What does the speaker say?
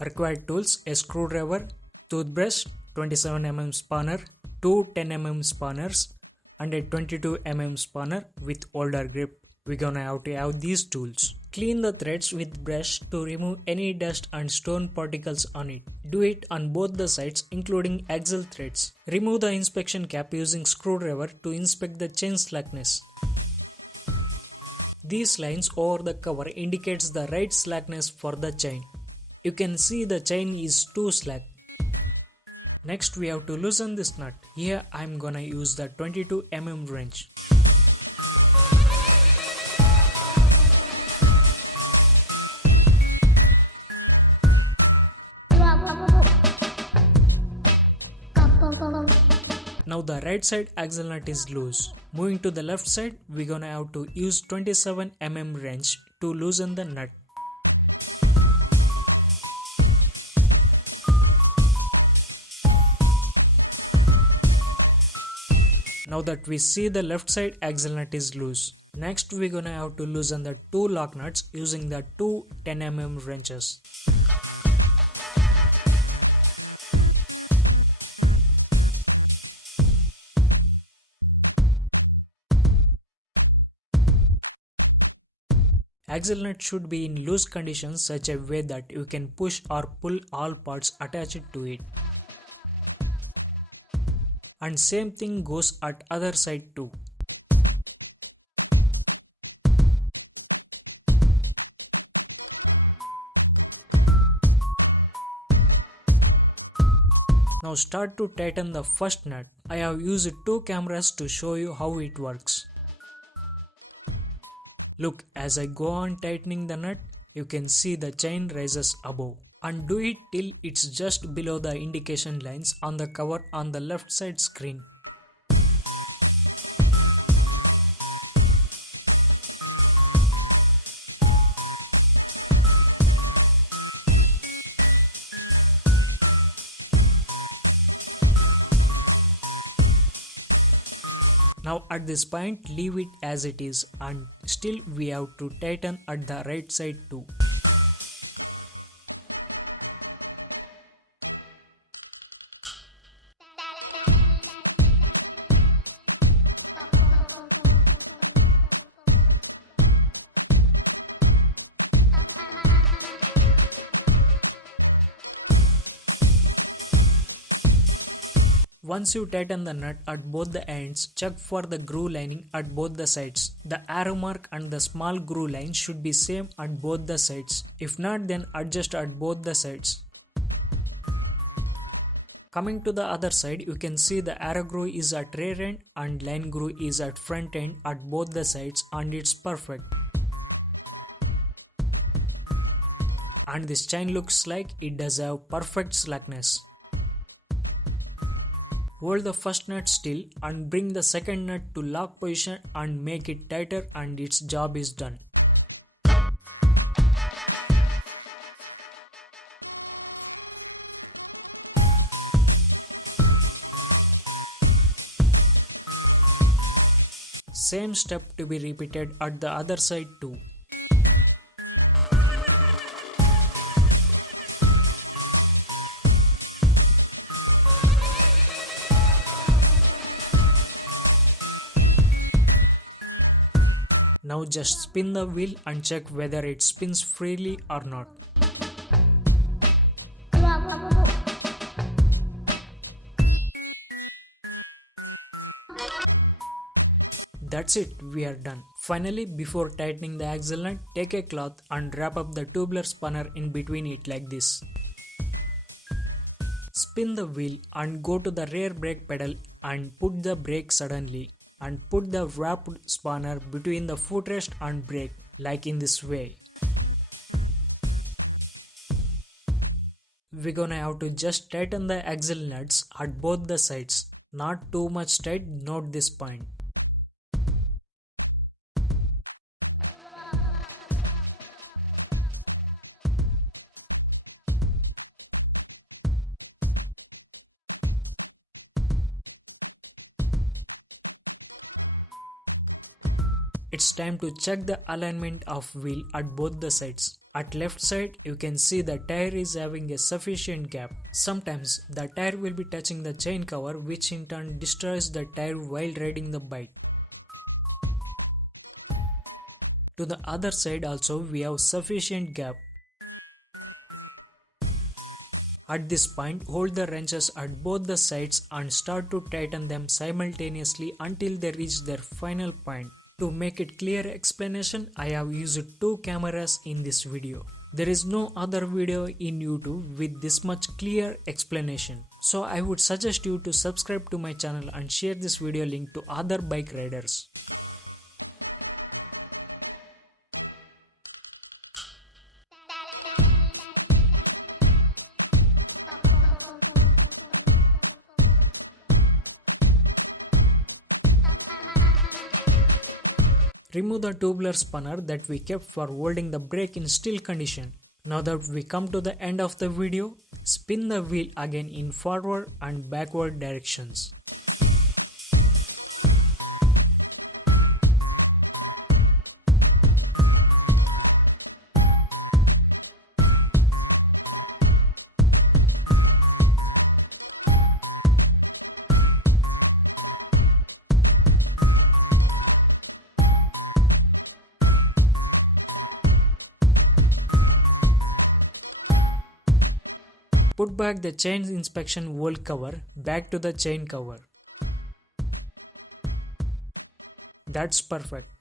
Required tools: a screwdriver, toothbrush, 27 mm spanner, two 10 mm spanners, and a 22 mm spanner with older grip. We're gonna have to have these tools. Clean the threads with brush to remove any dust and stone particles on it. Do it on both the sides including axle threads. Remove the inspection cap using screwdriver to inspect the chain slackness. These lines over the cover indicates the right slackness for the chain. You can see the chain is too slack. Next we have to loosen this nut. Here I am gonna use the 22 mm wrench. Now the right side axle nut is loose. Moving to the left side, we're gonna have to use 27 mm wrench to loosen the nut. Now that we see the left side axle nut is loose. Next we're gonna have to loosen the two lock nuts using the two 10 mm wrenches. Axle nut should be in loose condition such a way that you can push or pull all parts attached to it. And same thing goes at other side too. Now start to tighten the first nut. I have used two cameras to show you how it works. Look, as I go on tightening the nut, you can see the chain rises above. And do it till it's just below the indication lines on the cover on the left side screen. Now at this point leave it as it is, and still we have to tighten at the right side too. Once you tighten the nut at both the ends, check for the groove lining at both the sides. The arrow mark and the small groove line should be same at both the sides. If not, then adjust at both the sides. Coming to the other side, you can see the arrow groove is at rear end and line groove is at front end at both the sides, and it's perfect. And this chain looks like it does have perfect slackness. Hold the first nut still and bring the second nut to lock position and make it tighter, and its job is done. Same step to be repeated at the other side too. Now just spin the wheel and check whether it spins freely or not. That's it, we are done. Finally, before tightening the axle nut, take a cloth and wrap up the tubular spanner in between it like this. Spin the wheel and go to the rear brake pedal and put the brake suddenly, and put the wrapped spanner between the footrest and brake, like in this way. We're gonna have to just tighten the axle nuts at both the sides. Not too much tight, note this point. it's time to check the alignment of wheel at both the sides. At left side, you can see the tire is having a sufficient gap. Sometimes the tire will be touching the chain cover, which in turn destroys the tire while riding the bike. To the other side also we have sufficient gap. At this point, hold the wrenches at both the sides and start to tighten them simultaneously until they reach their final point. To make it clear explanation, I have used 2 cameras in this video. There is no other video in YouTube with this much clear explanation. So I would suggest you to subscribe to my channel and share this video link to other bike riders. Remove the tubular spanner that we kept for holding the brake in still condition. Now that we come to the end of the video, spin the wheel again in forward and backward directions. Put back the chain inspection hole cover back to the chain cover. That's perfect.